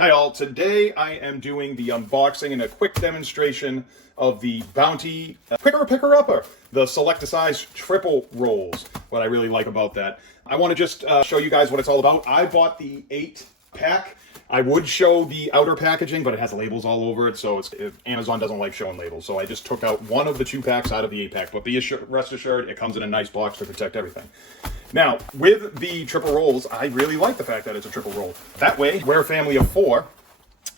Hi all, today I am doing the unboxing and a quick demonstration of the Bounty Quicker Picker Upper, the Select-A-Size triple rolls. What I really like about that. I want to just show you guys what it's all about. I bought the 8-pack. I would show the outer packaging, but it has labels all over it, so Amazon doesn't like showing labels. So I just took out one of the 2 packs out of the 8-pack, but rest assured, it comes in a nice box to protect everything. Now, with the triple rolls, I really like the fact that it's a triple roll. That way, we're a family of 4,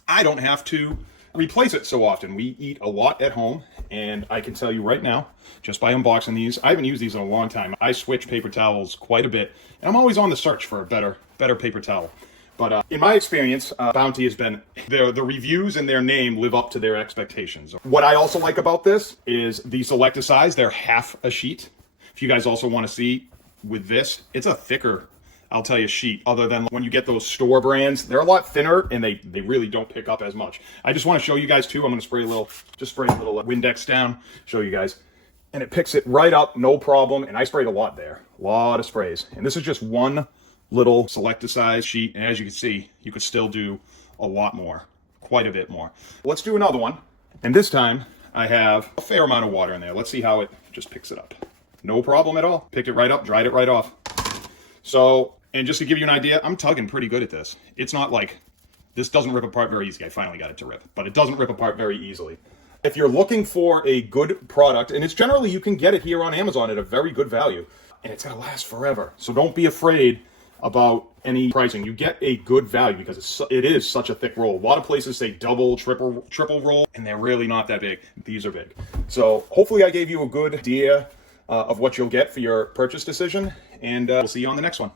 I don't have to replace it so often. We eat a lot at home, and I can tell you right now, just by unboxing these, I haven't used these in a long time. I switch paper towels quite a bit, and I'm always on the search for a better paper towel. But in my experience, Bounty has been, the reviews and their name live up to their expectations. What I also like about this is the Select-A-Size. They're half a sheet. If you guys also want to see, with this, it's a thicker, I'll tell you, sheet. Other than when you get those store brands, they're a lot thinner and they really don't pick up as much. I just want to show you guys too. I'm going to spray a little Windex down, show you guys. And it picks it right up, no problem. And I sprayed a lot there, a lot of sprays. And this is just one little Select-A-Size sheet. And as you can see, you could still do a lot more, quite a bit more. Let's do another one. And this time I have a fair amount of water in there. Let's see how it just picks it up. No problem at all. Picked it right up, dried it right off. So, and just to give you an idea, I'm tugging pretty good at this. It's not like, this doesn't rip apart very easy. I finally got it to rip, but it doesn't rip apart very easily. If you're looking for a good product, and it's generally, you can get it here on Amazon at a very good value, and it's gonna last forever. So don't be afraid about any pricing. You get a good value because it is such a thick roll. A lot of places say double, triple roll, and they're really not that big. These are big. So hopefully I gave you a good idea of what you'll get for your purchase decision, and we'll see you on the next one.